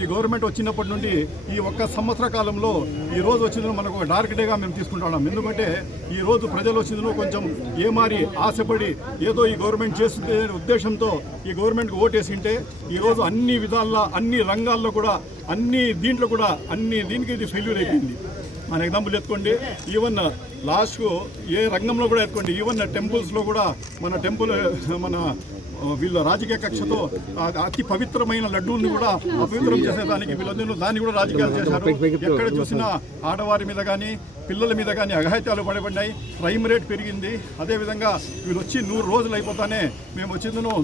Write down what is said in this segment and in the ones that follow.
ఈ గవర్నమెంట్ వచ్చినప్పటి నుండి ఈ ఒక్క సంవత్సర కాలంలో ఈ రోజు వచ్చిందో మనకు ఒక డార్క్ డేగా మేము తీసుకుంటున్నాం. ఎందుకంటే ఈ రోజు ప్రజలు వచ్చిందో కొంచెం ఏమారి ఆశపడి ఏదో ఈ గవర్నమెంట్ చేస్తుందే ఉద్దేశంతో ఈ గవర్నమెంట్కి ఓటేసింటే ఈరోజు అన్ని విధాల్లో అన్ని రంగాల్లో కూడా దీనికి ఇది ఫెయిల్యూర్ అయిపోయింది. మన ఎగ్జాంపుల్ ఎత్తుకోండి, ఈవెన్ లాస్ట్కు ఏ రంగంలో కూడా ఎత్తుకోండి, ఈవెన్ టెంపుల్స్లో కూడా మన వీళ్ళ రాజకీయ కక్షతో అతి పవిత్రమైన లడ్డూల్ని కూడా అపవిత్రం చేసేదానికి వీళ్ళందరూ దాన్ని కూడా రాజకీయాలు చేశారు. ఎక్కడ చూసినా ఆడవారి మీద కానీ పిల్లల మీద కానీ అఘాయిత్యాలు పడబడినాయి. క్రైమ్ రేట్ పెరిగింది. అదేవిధంగా వీళ్ళు వచ్చి 100 రోజులు అయిపోతానే మేము వచ్చిందను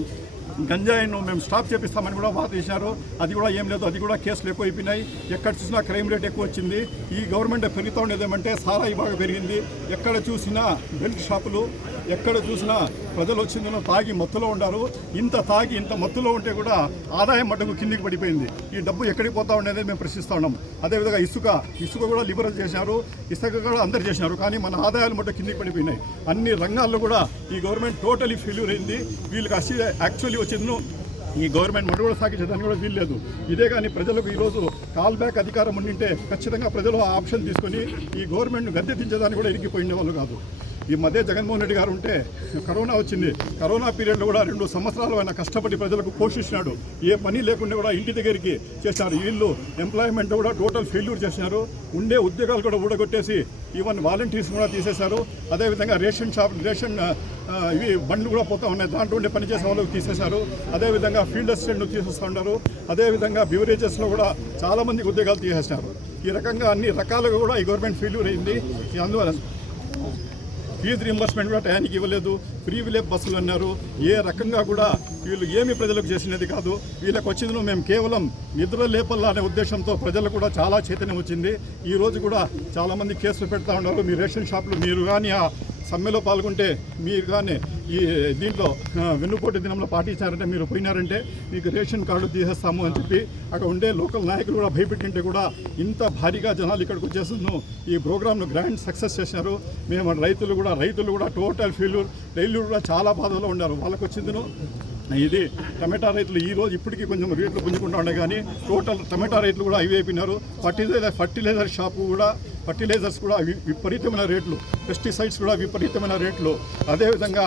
గంజాయిను మేము స్టాప్ చేపిస్తామని కూడా వాద చేశారు. అది కూడా ఏం లేదు, అది కూడా కేసులు ఎక్కువ అయిపోయినాయి. ఎక్కడ చూసినా క్రైమ్ రేట్ ఎక్కువ వచ్చింది. ఈ గవర్నమెంట్ పెరుగుతూ ఉండేది ఏమంటే సారాయి బాగా పెరిగింది. ఎక్కడ చూసినా బెల్ట్ షాపులు, ఎక్కడ చూసినా ప్రజలు వచ్చిందో తాగి మత్తులో ఉన్నారు. ఇంత మత్తులో ఉంటే కూడా ఆదాయం మట్టుకు కిందికి పడిపోయింది. ఈ డబ్బు ఎక్కడికి పోతా ఉండేది మేము ప్రశ్నిస్తూ ఉన్నాం. అదేవిధంగా ఇసుక కూడా లిబరల్ చేశారు, ఇసుక కూడా అందరు చేసినారు. కానీ మన ఆదాయాలు మట్టుకు కిందికి పడిపోయినాయి. అన్ని రంగాల్లో కూడా ఈ గవర్నమెంట్ టోటలీ ఫెయిల్యూర్ అయింది. వీళ్ళకి యాక్చువల్లీ వచ్చిందో ఈ గవర్నమెంట్ మనుగడ సాగించడానికి కూడా వీల్లేదు. ఇదే కానీ ప్రజలకు ఈరోజు కాల్ బ్యాక్ అధికారం ఉండింటే ఖచ్చితంగా ప్రజలు ఆ ఆప్షన్ తీసుకొని ఈ గవర్నమెంట్ను గద్దె దించేదాన్ని కూడా ఇరిగిపోయిన వాళ్ళు కాదు. ఈ మధ్య జగన్మోహన్ రెడ్డి గారు ఉంటే కరోనా వచ్చింది. కరోనా పీరియడ్లో కూడా 2 సంవత్సరాలు ఆయన కష్టపడి ప్రజలకు పోషించినాడు. ఏ పని లేకుండా కూడా ఇంటి దగ్గరికి చేశారు. వీళ్ళు ఎంప్లాయ్మెంట్ కూడా టోటల్ ఫెయిల్యూర్ చేసినారు. ఉండే ఉద్యోగాలు కూడా ఊడగొట్టేసి ఈవెన్ వాలంటీర్స్ కూడా తీసేశారు. అదేవిధంగా రేషన్ ఇవి బండ్లు కూడా పోతూ ఉన్నాయి, దాంట్లో ఉండే పనిచేసే వాళ్ళకి తీసేశారు. అదేవిధంగా ఫీల్డ్ అసిస్టెంట్ తీసేస్తూ ఉన్నారు. అదేవిధంగా బివరేజెస్లో కూడా చాలామందికి ఉద్యోగాలు తీసేసినారు. ఈ రకంగా అన్ని రకాలుగా కూడా ఈ గవర్నమెంట్ ఫెయిల్యూర్ అయింది. అందువల్ల ఫీజు రీంబర్స్మెంట్ కూడా టయానికి ఇవ్వలేదు. ఫ్రీ విలేజ్ బస్సులు అన్నారు. ఏ రకంగా కూడా వీళ్ళు ఏమి ప్రజలకు చేసినది కాదు. వీళ్ళకి వచ్చిందో మేము కేవలం నిద్ర లేపల్లా అనే ఉద్దేశంతో ప్రజలకు కూడా చాలా చైతన్యం వచ్చింది. ఈ రోజు కూడా చాలామంది కేసులు పెడతా ఉన్నారు. మీ రేషన్ షాపులు మీరు కానీ ఆ సమ్మెలో పాల్గొంటే మీరు కానీ ఈ దీంట్లో వెన్నుపోటు దినంలో పాటించారంటే మీరు పోయినారంటే మీకు రేషన్ కార్డు తీసేస్తాము అని చెప్పి అక్కడ ఉండే లోకల్ నాయకులు కూడా భయపెట్టింటే కూడా ఇంత భారీగా జనాలు ఇక్కడికి వచ్చేస్తున్నాం. ఈ ప్రోగ్రామ్ను గ్రాండ్ సక్సెస్ చేశారు. మేము రైతులు కూడా టోటల్ ఫెయిల్యూర్ కూడా చాలా బాధలో ఉన్నారు. వాళ్ళకి వచ్చిందిను ఇది టమాటా రైతులు ఈరోజు ఇప్పటికీ కొంచెం రేట్లు పుంజుకుంటూ ఉండే కానీ టోటల్ టమాటా రైతులు కూడా అవి అయిపోయినారు. ఫర్టిలైజర్ షాపు కూడా ఫర్టిలైజర్స్ కూడా విపరీతమైన రేట్లు, పెస్టిసైడ్స్ కూడా విపరీతమైన రేట్లు, అదేవిధంగా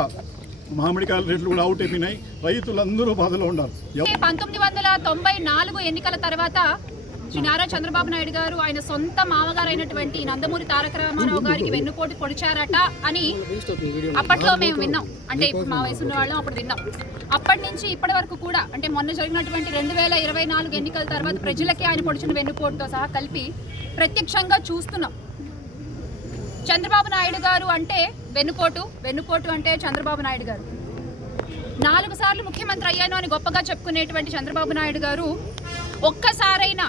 మామిడికాయల రేట్లు కూడా అవుట్ అయిపోయినాయి. రైతులందరూ బాధలో ఉన్నారు. 1994 ఎన్నికల తర్వాత నారా చంద్రబాబు నాయుడు గారు ఆయన సొంత మామగారు అయినటువంటి నందమూరి తారక రామారావు గారికి వెన్నుపోటు పొడిచారట అని అప్పట్లో మేము విన్నాం. అంటే ఇప్పుడు మా వయసు ఉన్న వాళ్ళం అప్పుడు విన్నాం. అప్పటి నుంచి ఇప్పటి వరకు కూడా అంటే మొన్న జరిగినటువంటి 2024 ఎన్నికల తర్వాత ప్రజలకి ఆయన పొడిచిన వెన్నుపోటుతో సహా కలిపి ప్రత్యక్షంగా చూస్తున్నాం. చంద్రబాబు నాయుడు గారు అంటే వెన్నుపోటు అంటే చంద్రబాబు నాయుడు గారు 4 సార్లు ముఖ్యమంత్రి అయ్యాను అని గొప్పగా చెప్పుకునేటువంటి చంద్రబాబు నాయుడు గారు ఒక్కసారైనా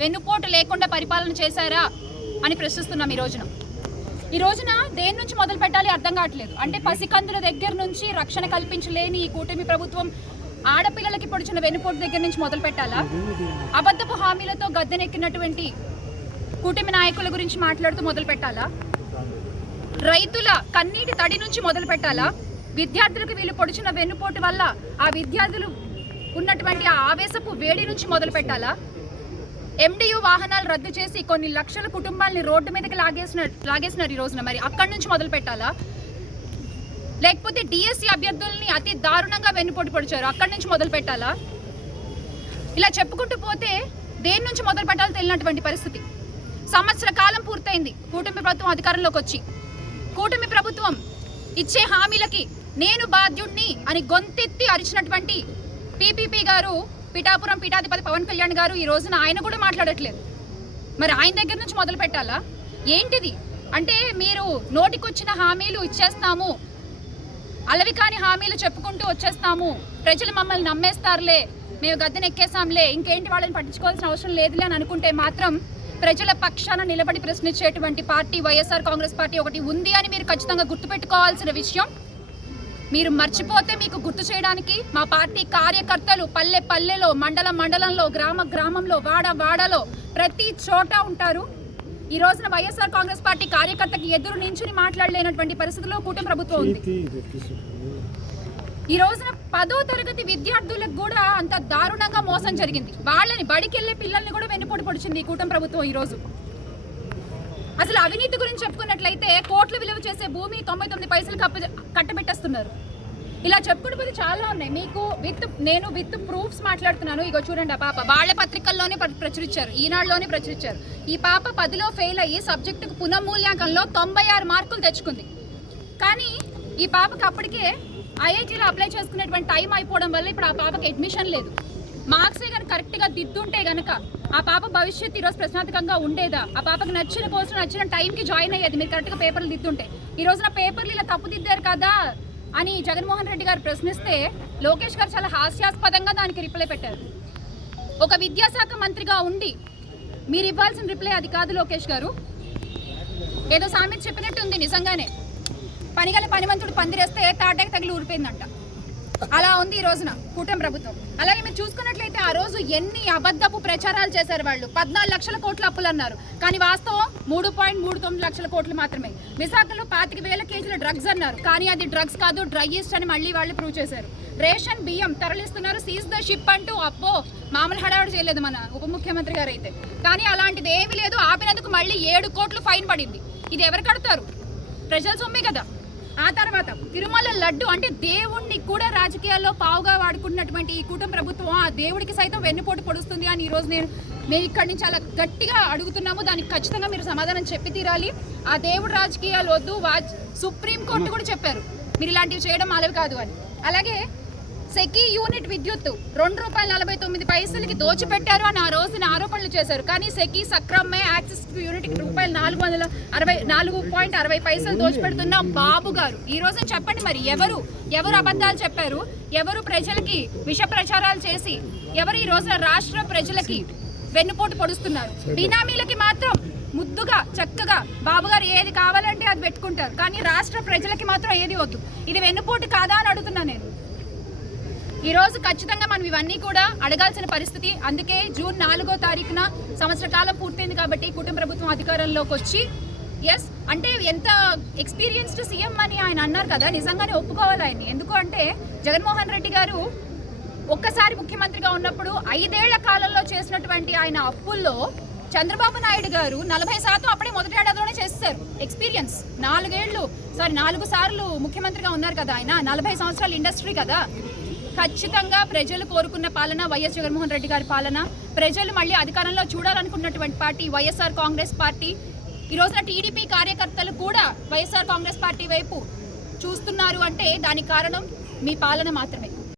వెన్నుపోటు లేకుండా పరిపాలన చేశారా అని ప్రశ్నిస్తున్నాం. ఈ రోజున దేని నుంచి మొదలు పెట్టాలి అర్థం కావట్లేదు. అంటే పసికందుల దగ్గర నుంచి రక్షణ కల్పించలేని ఈ కూటమి ప్రభుత్వం ఆడపిల్లలకి పొడిచిన వెన్నుపోటు దగ్గర నుంచి మొదలు పెట్టాలా? అబద్ధపు హామీలతో గద్దెనెక్కినటువంటి కూటమి నాయకుల గురించి మాట్లాడుతూ మొదలు పెట్టాలా? రైతుల కన్నీటి తడి నుంచి మొదలు పెట్టాలా? విద్యార్థులకు వీళ్ళు పొడిచిన వెన్నుపోటు వల్ల ఆ విద్యార్థులు ఉన్నటువంటి ఆ ఆవేశపు వేడి నుంచి మొదలు పెట్టాలా? MDU వాహనాలు రద్దు చేసి కొన్ని లక్షల కుటుంబాలని రోడ్డు మీదకి లాగేసినారు ఈ రోజున. మరి అక్కడి నుంచి మొదలు పెట్టాలా? లేకపోతే DSC అభ్యర్థుల్ని అతి దారుణంగా వెన్నుపోటు పొడిచారు, అక్కడి నుంచి మొదలు పెట్టాలా? ఇలా చెప్పుకుంటూ పోతే దేని నుంచి మొదలు పెట్టాలో తెలియనటువంటి పరిస్థితి. సంవత్సర కాలం పూర్తయింది కూటమి ప్రభుత్వం అధికారంలోకి వచ్చి. కూటమి ప్రభుత్వం ఇచ్చే హామీలకి నేను బాధ్యుణ్ణి అని గొంతెత్తి అరిచినటువంటి PPP గారు, పిఠాపురం పీఠాధిపతి పవన్ కళ్యాణ్ గారు ఈ రోజున ఆయన కూడా మాట్లాడట్లేదు. మరి ఆయన దగ్గర నుంచి మొదలు పెట్టాలా? ఏంటిది అంటే మీరు నోటికొచ్చిన హామీలు ఇచ్చేస్తాము, అలవి కాని హామీలు చెప్పుకుంటూ వచ్చేస్తాము, ప్రజలు మమ్మల్ని నమ్మేస్తారులే, మేము గద్దెనెక్కేసాంలే, ఇంకేంటి వాళ్ళని పట్టించుకోవాల్సిన అవసరం లేదులే అని అనుకుంటే మాత్రం ప్రజల పక్షాన నిలబడి ప్రశ్నించేటువంటి పార్టీ వైఎస్ఆర్ కాంగ్రెస్ పార్టీ ఒకటి ఉంది అని మీరు ఖచ్చితంగా గుర్తుపెట్టుకోవాల్సిన విషయం. మీరు మర్చిపోతే మీకు గుర్తు చేయడానికి మా పార్టీ కార్యకర్తలు పల్లె పల్లెలో, మండలంలో, గ్రామంలో, వాడలో ప్రతి చోట ఉంటారు. ఈ రోజున వైఎస్ఆర్ కాంగ్రెస్ పార్టీ కార్యకర్తకి ఎదురు నించుని మాట్లాడలేనటువంటి పరిస్థితుల్లో కూటమి ప్రభుత్వం ఉంది. ఈ రోజున 10వ తరగతి విద్యార్థులకు కూడా అంత దారుణంగా మోసం జరిగింది. వాళ్ళని బడికెళ్లే పిల్లల్ని కూడా వెన్నుపోటు పొడిచింది ఈ కూటమి ప్రభుత్వం. ఈ రోజు అసలు అవినీతి గురించి చెప్పుకున్నట్లయితే కోట్లు విలువ చేసే భూమి 99 పైసలు కట్టబెట్టేస్తున్నారు. ఇలా చెప్పుకుంటూ పోతే చాలా ఉన్నాయి. మీకు నేను విత్ ప్రూఫ్స్ మాట్లాడుతున్నాను. ఇగో చూడండి, ఆ పాప వాళ్ళ పత్రికల్లోనే ప్రచురించారు, ఈనాడులోనే ప్రచురించారు. ఈ పాప 10లో ఫెయిల్ అయ్యి సబ్జెక్టుకు పునఃమూల్యాంకనంలో 96 మార్కులు తెచ్చుకుంది. కానీ ఈ పాపకి అప్పటికే ఐఐటీలో అప్లై చేసుకునేటువంటి టైం అయిపోవడం వల్ల ఇప్పుడు ఆ పాపకి అడ్మిషన్ లేదు. మార్క్సే కనుక కరెక్ట్గా దిద్దుంటే కనుక ఆ పాప భవిష్యత్తు ఈరోజు ప్రశ్నార్థకంగా ఉండేదా? ఆ పాపకు నచ్చిన కోర్సు నచ్చిన టైంకి జాయిన్ అయ్యేది మీరు కరెక్ట్గా పేపర్లు దిద్దుంటే. ఈ రోజున పేపర్లు ఇలా తప్పు దిద్దారు కదా అని జగన్మోహన్ రెడ్డి గారు ప్రశ్నిస్తే లోకేష్ గారు చాలా హాస్యాస్పదంగా దానికి రిప్లై పెట్టారు. ఒక విద్యాశాఖ మంత్రిగా ఉండి మీరు ఇవ్వాల్సిన రిప్లై అది కాదు లోకేష్ గారు. ఏదో సామెత చెప్పినట్టు ఉంది. నిజంగానే పనిగల పనిమంతుడు పందిరేస్తే తాటాకి తగిలి ఊరిపోయిందంట. అలా ఉంది ఈ రోజున కూటమి ప్రభుత్వం. అలాగే మీరు చూసుకున్నట్లయితే ఆ రోజు ఎన్ని అబద్ధపు ప్రచారాలు చేశారు వాళ్ళు. 14 లక్షల కోట్ల అప్పులు అన్నారు, కానీ వాస్తవం 3.39 లక్షల కోట్లు మాత్రమే. విశాఖలో 25,000 కేజీల డ్రగ్స్ అన్నారు, కానీ అది డ్రగ్స్ కాదు డ్రై ఈస్ట్ అని మళ్ళీ వాళ్ళు ప్రూవ్ చేశారు. రేషన్ బియ్యం తరలిస్తున్నారు, సీజ్ ద షిప్ అంటూ అప్పో మామూలు హడావుడు చేయలేదు మన ఉప ముఖ్యమంత్రి గారు అయితే. కానీ అలాంటిది ఏమీ లేదు. ఆపినందుకు మళ్ళీ 7 కోట్లు ఫైన్ పడింది. ఇది ఎవరు కడతారు? ప్రజల సొమ్మే కదా. ఆ తర్వాత తిరుమల లడ్డు అంటే దేవుణ్ణి కూడా రాజకీయాల్లో పావుగా వాడుకున్నటువంటి ఈ కూటమి ప్రభుత్వం ఆ దేవుడికి సైతం వెన్నుపోటు పొడుస్తుంది అని ఈరోజు మేము ఇక్కడి నుంచి చాలా గట్టిగా అడుగుతున్నాము. దానికి ఖచ్చితంగా మీరు సమాధానం చెప్పి తీరాలి. ఆ దేవుడు రాజకీయాలు వద్దు. సుప్రీంకోర్టు కూడా చెప్పారు మీరు ఇలాంటివి చేయడం మాలవి కాదు అని. అలాగే సెకీ యూనిట్ విద్యుత్తు ₹2.49 దోచిపెట్టారు అని ఆ రోజున ఆరోపణలు చేశారు. కానీ సెకీ సక్రమే యాక్సెస్ యూనిట్ ₹464.60 దోచిపెడుతున్న బాబు గారు ఈ రోజున చెప్పండి మరి ఎవరు అబద్ధాలు చెప్పారు? ఎవరు ప్రజలకి విష ప్రచారాలు చేసి ఎవరు ఈ రోజున రాష్ట్ర ప్రజలకి వెన్నుపోటు పొడుస్తున్నారు? బినామీలకి మాత్రం ముద్దుగా చక్కగా బాబు గారు ఏది కావాలంటే అది పెట్టుకుంటారు, కానీ రాష్ట్ర ప్రజలకి మాత్రం ఏది వద్దు. ఇది వెన్నుపోటు కాదా అని అడుగుతున్నాను నేను. ఈరోజు ఖచ్చితంగా మనం ఇవన్నీ కూడా అడగాల్సిన పరిస్థితి. అందుకే జూన్ 4వ తారీఖున సంవత్సర కాలం పూర్తయింది కాబట్టి కుటుంబ ప్రభుత్వం అధికారంలోకి వచ్చి అంటే ఎంత ఎక్స్పీరియన్స్డ్ సీఎం అని ఆయన అన్నారు కదా, నిజంగానే ఒప్పుకోవాలి ఆయన్ని. ఎందుకు అంటే జగన్మోహన్ రెడ్డి గారు ఒక్కసారి ముఖ్యమంత్రిగా ఉన్నప్పుడు 5 ఏళ్ల కాలంలో చేసినటువంటి ఆయన అప్పుల్లో చంద్రబాబు నాయుడు గారు 40% అప్పుడే మొదటి ఏడాదిలోనే చేస్తారు. ఎక్స్పీరియన్స్ 4 సార్లు ముఖ్యమంత్రిగా ఉన్నారు కదా ఆయన. 40 సంవత్సరాల ఇండస్ట్రీ కదా. ఖచ్చితంగా ప్రజలు కోరుకున్న పాలన వైఎస్ జగన్మోహన్ రెడ్డి గారి పాలన. ప్రజలు మళ్ళీ అధికారంలో చూడాలనుకున్నటువంటి పార్టీ వైఎస్ఆర్ కాంగ్రెస్ పార్టీ. ఈ రోజున టీడీపీ కార్యకర్తలు కూడా వైఎస్ఆర్ కాంగ్రెస్ పార్టీ వైపు చూస్తున్నారు అంటే దానికి కారణం మీ పాలన మాత్రమే.